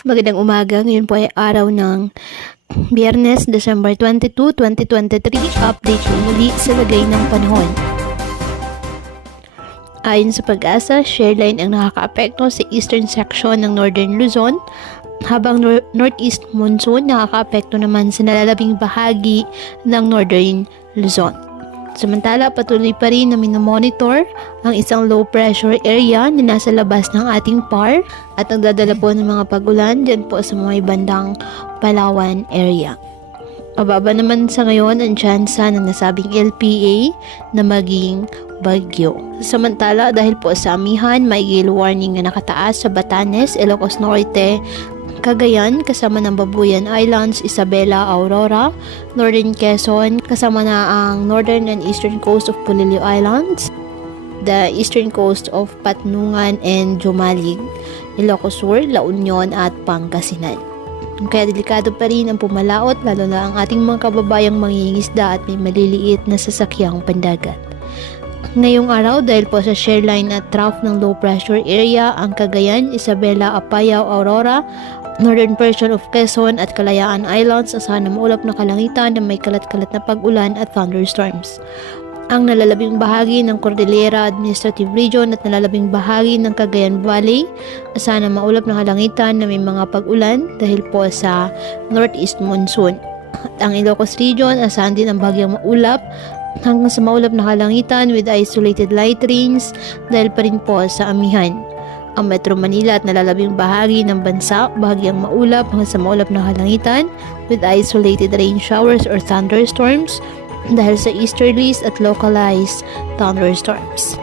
Magandang umaga. Ngayon po ay araw ng Biyernes, December 22, 2023. Update po muli sa lagay ng panahon. Ayon sa Pag-asa, shear line ang nakakaapekto sa eastern section ng Northern Luzon, habang northeast monsoon nakakaapekto naman sa nalalabing bahagi ng Northern Luzon. Samantala, patuloy pa rin na minomonitor ang isang low pressure area na nasa labas ng ating PAR at nagdadala po ng mga pag-ulan dyan po sa mga bandang Palawan area. Mababa naman sa ngayon ang tsansa ng nasabing LPA na maging bagyo. Samantala, dahil po sa amihan, may gale warning na nakataas sa Batanes, Ilocos Norte, Cagayan, kasama ng Babuyan Islands, Isabela, Aurora, Northern Quezon, kasama na ang northern and eastern coast of Polillo Islands, the eastern coast of Patnungan and Jomalig, Ilocos Sur, La Union at Pangasinan. Kaya delikado pa rin ang pumalaot, lalo na ang ating mga kababayang mangingisda at may maliliit na sasakyang pandagat. Ngayong araw, dahil po sa shear line at trough ng low pressure area, ang Cagayan, Isabela, Apayao, Aurora, northern portion of Quezon at Kalayaan Islands asahan na maulap na kalangitan na may kalat-kalat na pag-ulan at thunderstorms. Ang nalalabing bahagi ng Cordillera Administrative Region at nalalabing bahagi ng Cagayan Valley asahan na maulap na kalangitan na may mga pag-ulan dahil po sa northeast monsoon. At ang Ilocos Region asahan din ang bagyang maulap hanggang sa maulap na kalangitan with isolated light rains dahil pa rin po sa amihan. Ang Metro Manila at nalalabing bahagi ng bansa, bahagyang maulap hanggang sa maulap na kalangitan with isolated rain showers or thunderstorms dahil sa easterlies at localized thunderstorms.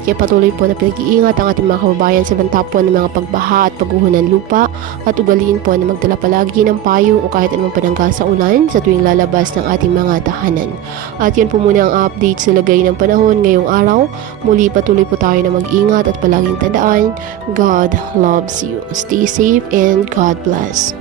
Kaya patuloy po na pinag-iingat ang ating mga kababayan sa banta po ng mga pagbaha at pagguho ng lupa at ugaliin po na magdala palagi ng payong o kahit anumang panangga sa ulan sa tuwing lalabas ng ating mga tahanan. At yan po muna ang update sa lagay ng panahon ngayong araw. Muli patuloy po tayo na mag-ingat at palaging tandaan, God loves you. Stay safe and God bless.